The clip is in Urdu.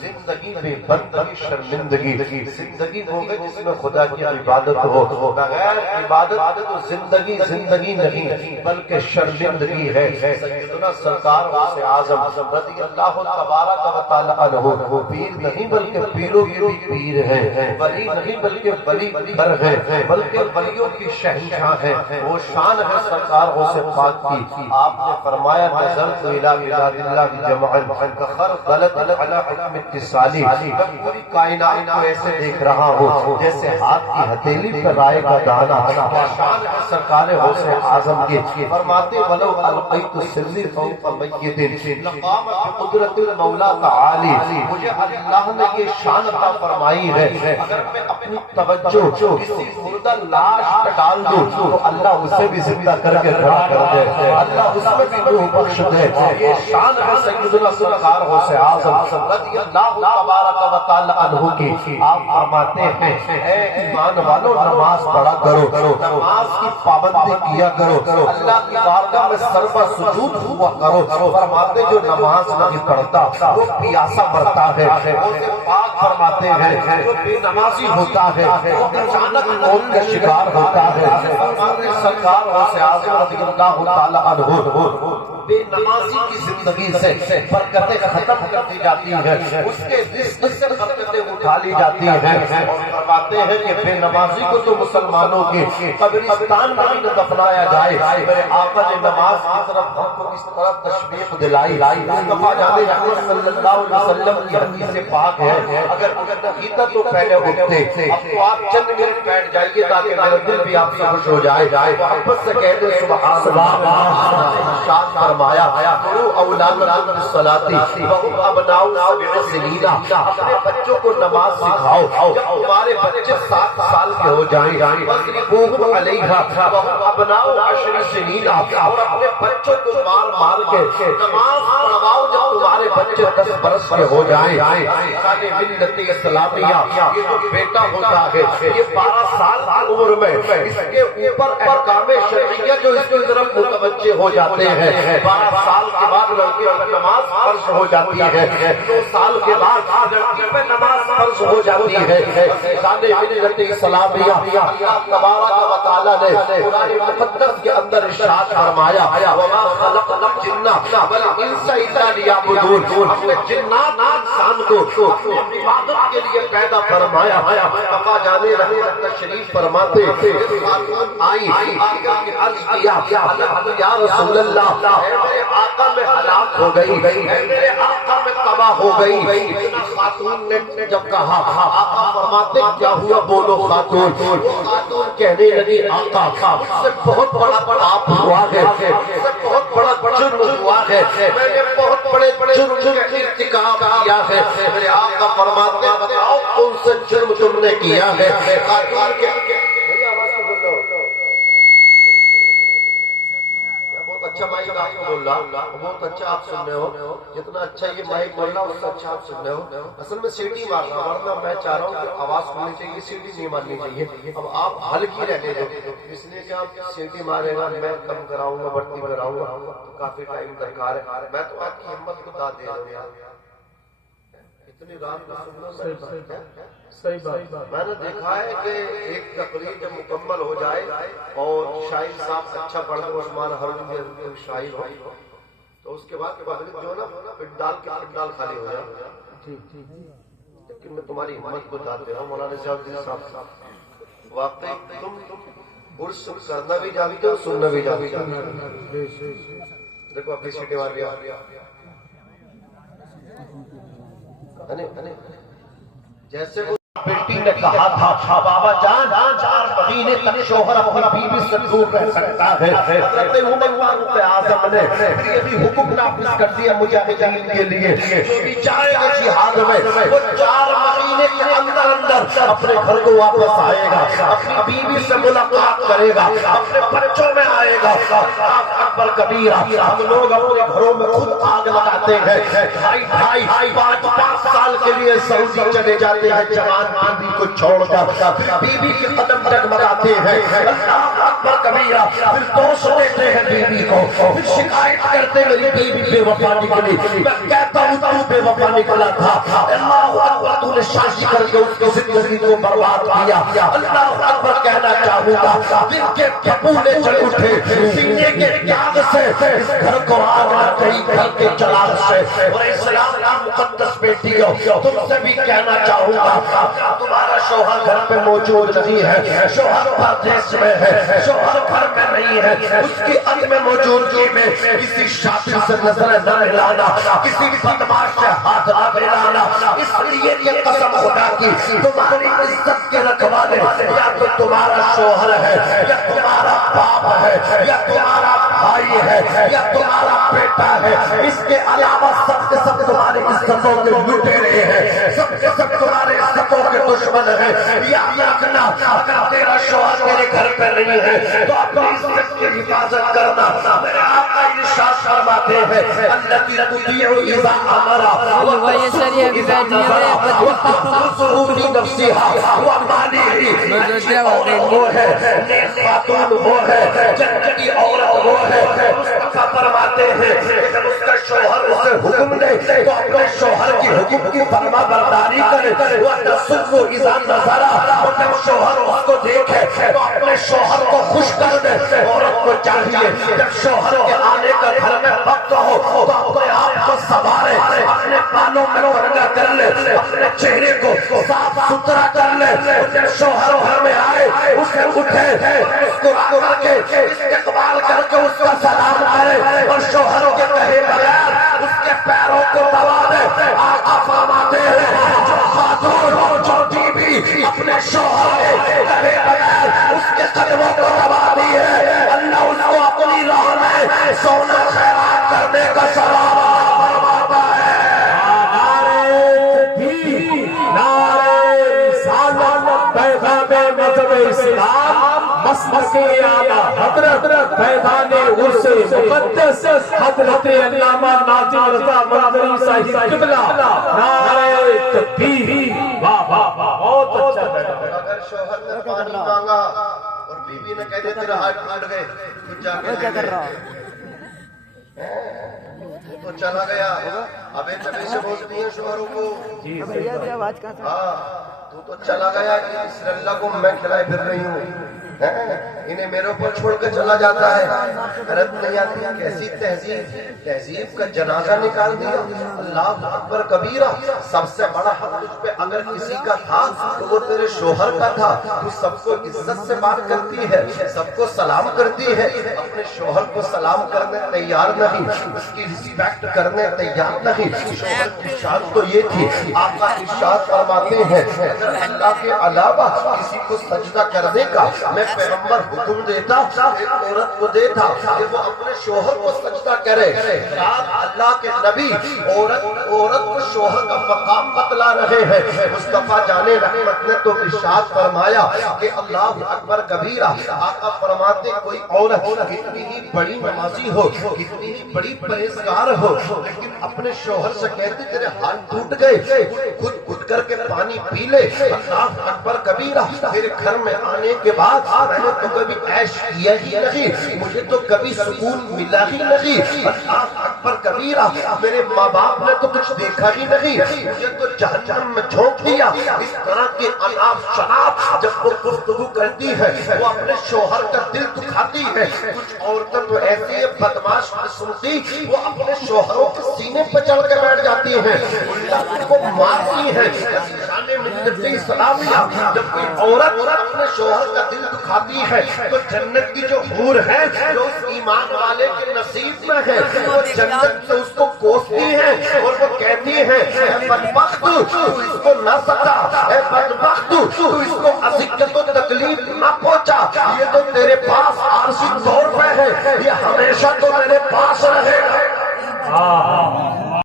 زندگی میں بندگی شرمندگی، زندگی ہو گئی جس میں خدا کی عبادت ہو، بغیر عبادت تو زندگی زندگی نہیں بلکہ شرمندگی ہے۔ سیدنا سرکار غوث اعظم رضی اللہ تبارک و تعالی عنہ پیر نہیں بلکہ پیروں کے بھی پیر ہیں، ولی نہیں بلکہ ولی در ہیں، بلکہ ولیوں کی شہنشاہ ہیں، وہ شان ہے سرکار غوث پاک کی۔ آپ نے فرمایا نظرت الی عباد اللہ جمعا کخر غلط علی حکم اتصالی، میں پوری کائنات کو ایسے دیکھ رہا ہوں جیسے ہاتھ کی ہتھیلی پر رائے کا دانا۔ شان ہے سرکار غوث اعظم کی، فرماتے ولو القیت سری فوق میت لقام بقدرت المولا تعالی، مجھے اللہ نے یہ شان عطا فرمائی ہے اگر میں اپنی توجہ کسی مردہ لاش پر ڈال دوں تو اللہ اسے بھی زندہ کر کے کھڑا کر دے، اللہ اس میں بھی روح بخش دے۔ یہ شان ہے سیدنا سرکار غوث اعظم رضی اللہ تبارک و تعالی عنہ کی۔ آپ فرماتے ہیں اے ایمان والو نماز پڑھا کرو، نماز کی پابندی کیا کرو، اللہ کی بارگاہ میں سربا سجود ہوا کرو۔ فرماتے جو نماز نہیں پڑھتا وہ پیاسا مرتا ہے۔ غوث پاک فرماتے ہیں جو بے نمازی ہوتا ہے وہ اچانک موت کا شکار ہوتا ہے۔ فرماتے سرکار غوث اعظم رضی اللہ تعالی عنہ بے نمازی کی زندگی سے برکتیں ختم کر دی جاتی ہیں، اس کے رزق سے برکتیں اٹھا لی جاتی ہیں۔ اور فرماتے ہیں کہ بے نمازی کو تو مسلمانوں کے قبرستان میں نہ دفنایا جائے، میرے آقا نے نماز کی طرف ہم کو اس طرح تشویق دلائی۔ مصطفیٰ جان اکرم صلی اللہ علیہ وسلم کی حدیث پاک ہے اگر نہیں تھا تو پہلے اٹھتے، اب تو آپ چند منٹ بیٹھ جائیے تاکہ میرا دل بھی آپ سے خوش ہو جائے، محبت سے کہہ دیں سبحان اللہ۔ شاد فرمایا کرو اولادکم بالصلاۃ وهم ابناء سبع سنین، اپنے بچوں کو نماز سکھاؤ جب تمہارے بچے 7 سال کے ہو جائیں، واضربوہم علیہا وهم ابناء 10 سنین، اور اپنے بچوں کو مار مار کے نماز پڑھواؤ جب تمہارے بچے 10 برس کے ہو جائیں۔ شان ملت اسلامیہ یہ جو بیٹا ہوتا ہے یہ 12 سال کی عمر میں اس کے اوپر احکام شرعیہ جو اس کی طرف متوجہ ہو جاتے ہیں، 12 سال کے بعد لڑکی پر نماز فرض ہو جاتی ہے، 2 سال کے بعد لڑکی پر نماز فرض ہو جاتی ہے۔ شان ملت اسلامیہ اللہ تبارک و تعالی نے قرآن مقدس کے اندر ارشاد فرمایا وما خلقنا الجن والانس الا لیعبدون، ہم نے جنات انسان کو اپنی عبادت کے لیے پیدا فرمایا۔ مصطفیٰ جان رحمت تشریف فرماتے خاتون آئی، آقا نے عرض کیا یا رسول اللہ میرے آقا میں ہلاک ہو گئی، میرے آقا میں تباہ ہو گئی۔ خاتون نے جب کہا آقا فرماتے کیا ہوا بولو خاتون، خاتون کہنے لگی آقا مجھ سے بہت بڑا پاپ ہوا ہے، مجھ سے بہت بڑا جرم ہوا ہے، میں نے بہت بڑے جرم کا ارتکاب کیا ہے۔ میرے آقا فرماتے بتاؤ کون سے جرم تم نے کیا ہے؟ خاتون کے بہت اچھا مائک آپ کو بول رہا، بہت اچھا آپ سن رہے ہو، جتنا اچھا یہ مائک بول رہا اس سے اچھا آپ سن رہے ہو۔ اصل میں سیٹی مارنا، ورنہ میں چاہ رہا ہوں کہ آواز سننی چاہیے، سیٹی نہیں مارنی چاہیے۔ اب آپ ہلکی رہنے دو، اس لیے کہ آپ سیٹی مارے گا میں کم کراؤں گا، بڑھتی کراؤں گا تو کافی ٹائم درکار ہے۔ میں تو آپ کی ہمت کو داد دے رہا ہوں، اتنی رات کو سننا صحیح بات۔ میں نے دیکھا ہے کہ ایک تقریر جب مکمل ہو جائے اور شاہد صاحب اچھا پڑھ دو عثمان ہرون شاہد ہو تو اس کے بعد پبلک جو نا پنڈال خالی ہو جائے۔ لیکن میں تمہاری ہمت کو داد دے رہا ہوں مولانا صاحب، واقعی تم عرس کرنا بھی جانتے ہو، سننا بھی جانتے ہو۔ دیکھو اپنی سیٹیں مار لیا، جیسے بیٹی نے کہا تھا بابا جان 4 مہینے تک شوہر اپنی بیوی سے دور رہ سکتا ہے، حضرت عمر فاروق اعظم نے یہ بھی حکم نافذ کر دیا مجاہدین کے لیے جو بھی جائے گا جہاد میں وہ 4 مہینے کے اندر اپنے گھر کو واپس آئے گا، اپنی بیوی سے ملاقات کرے گا، اپنے بچوں میں آئے گا۔ اکبر کبیرہ ہم لوگ اپنے گھروں میں خود آگ لگاتے ہیں، ڈھائی 5 سال کے لیے سعودی چلے جاتے ہیں جوان بیوی کو چھوڑ کر، بیوی کے قدم ڈگمگاتے ہیں۔ اللہ اکبر کبیرہ، پھر دوست دیتے ہیں بیوی کو، پھر شکایت کرتے میری بیوی بے وفا نکلی، میں کہتا ہوں تو بے وفا نکلا تھا، اللہ اکبر تو نے شادی کر کے اس کی زندگی کو برباد کیا، اللہ اکبر کہنا چاہوں گا دل کے پھپھولے چل اٹھے سینے کے تیاگ سے، اس گھر کو آگ نہ کہیں گھر کے چراغ سے، اور اسلام کی مقدس بیٹیوں تم سے بھی کہنا چاہوں گا تمہارا شوہر گھر پہ موجود نہیں ہے، شوہر پردیس میں ہے، شوہر گھر میں نہیں ہے، اس کی عدم موجودگی میں کسی شاطر سے نظر نہ ملانا، کسی بدماش سے ہاتھ نہ ملانا، اس لیے یہ قسم خدا کی تمہاری عزت کے رکھوالے یا تو تمہارا شوہر ہے یا تمہارا باپ ہے یا تمہارا بھائی ہے یا تمہارا بیٹا ہے، اس کے علاوہ سب کے سب تمہاری عزتوں کے لٹیرے ہیں، سب کے سب تمہارے عزتوں کے دشمن ہیں، یاد رکھنا اگر تیرا شوہر تیرے گھر پہ نہیں ہے تو اپنی عزت کی حفاظت کرنا، میرے آقا ارشاد فرماتے ہیں الذی تطیع اذا امر وتسر اذا نظر وتحفظ فی نفسها وماله، وہ ہے نیک خاتون، وہ ہے جنت کی عورت، وہ ہے مصطفیٰ فرماتے ہیں جب اس کا شوہر اسے حکم دے تو اپنے شوہر کی حکم کی فرما برداری کرے، وتسر اذا نظر، اور جب شوہر اس کو دیکھے تو اپنے شوہر کو خوش کر دے، عورت کو چاہیے جب شوہر کے آنے کا گھر میں وقت ہو تو اپنے آپ کو سنوارے، اپنے بالوں میں کنگھا کر لے، اپنے چہرے کو صاف ستھرا کر لے، جب شوہر گھر میں آئے اسے اٹھے، اس کو آ کے استقبال کر کے اس کا سلام کرے، اور شوہر کے کہے بغیر اس کے پیروں کو دبا دے۔ آقا فرماتے ہیں جو خاتون جو بیوی اپنے شوہر کے کہے بغیر اس کے قدموں کو دبا دی ہے، اللہ ان کو اپنی راہ میں سونا خیرات کرنے کا ثواب فرماتا ہے۔ مسلک اعلیٰ حضرت فیضان عرس مقدس حضرت علامہ ناظم رضا منظری صاحب قبلہ، نعرہ تکبیر، واہ واہ واہ، بہت اچھا ہے۔ اگر شوہر نے پانی مانگا اور بیوی نے کہہ دیا تیرا ہاتھ ٹوٹ گئے تو جا کے کر رہا تو چلا گیا، اب ایک طبی سے بولتی ہیں شوہروں کو ہاں تو چلا گیا، اس اللہ کو میں کھلائے پھر رہی ہوں، انہیں میرے اوپر چھوڑ کے چلا جاتا ہے، حیرت نہیں آتی کیسی تہذیب کا جنازہ نکال دیا۔ اللہ اکبر کبیرہ، سب سے بڑا حق تجھ پہ اگر کسی کا تھا تو وہ تیرے شوہر کا تھا، تو سب کو عزت سے بات کرتی ہے، سب کو سلام کرتی ہے، اپنے شوہر کو سلام کرنے تیار نہیں، اس کی رسپیکٹ کرنے تیار نہیں۔ شوہر کی شان تو یہ تھی، آقا ارشاد فرماتے ہیں اگر اللہ کے علاوہ کسی کو سجدہ کرنے کا میں پیغمبر حکم دیتا ایک عورت کو دیتا کہ وہ اپنے شوہر کو سجدہ کرے، اللہ کے نبی عورت کو شوہر کا مقام بتلا رہے ہیں۔ مصطفیٰ جان رحمت نے تو ارشاد فرمایا کہ اللہ اکبر کبیرہ، آقا فرماتے کوئی عورت کتنی ہی بڑی نمازی ہو، کتنی ہی بڑی پرہیزگار ہو، لیکن اپنے شوہر سے کہتے تیرے ہاتھ ٹوٹ گئے، خود گھٹ کر کے پانی پی لے، اللہ اکبر کبیرہ، میرے گھر میں آنے کے بعد میں نے تو کبھی عیش کیا ہی نہیں، مجھے تو کبھی سکون ملا ہی نہیں، اللہ اکبر کبیرہ، میرے ماں باپ نے تو کچھ دیکھا ہی نہیں، مجھے تو جہنم میں جھونک دیا۔ اس طرح کے اناپ شناپ جب وہ گفتگو کرتی ہے وہ اپنے شوہر کا دل دکھاتی ہے۔ کچھ عورتیں تو ایسی بدماش سنتی وہ اپنے شوہروں کے سینے پہ چڑھ کے بیٹھ جاتی ہیں، اللہ کو مارتی ہے۔ اسلامیہ جب کوئی عورت اپنے شوہر کا دل دکھاتی ہے تو جنت کی جو حور ہے جو اس ایمان والے کے نصیب میں ہے وہ جنت سے اس کو کوستی ہیں اور وہ کہتی ہیں اے بدبخت تو اس کو نہ سکا، اے بدبخت تو اس کو اذیت و تکلیف نہ پہنچا، یہ تو تیرے پاس عارضی طور پہ ہے، یہ ہمیشہ تو میرے پاس رہے گا۔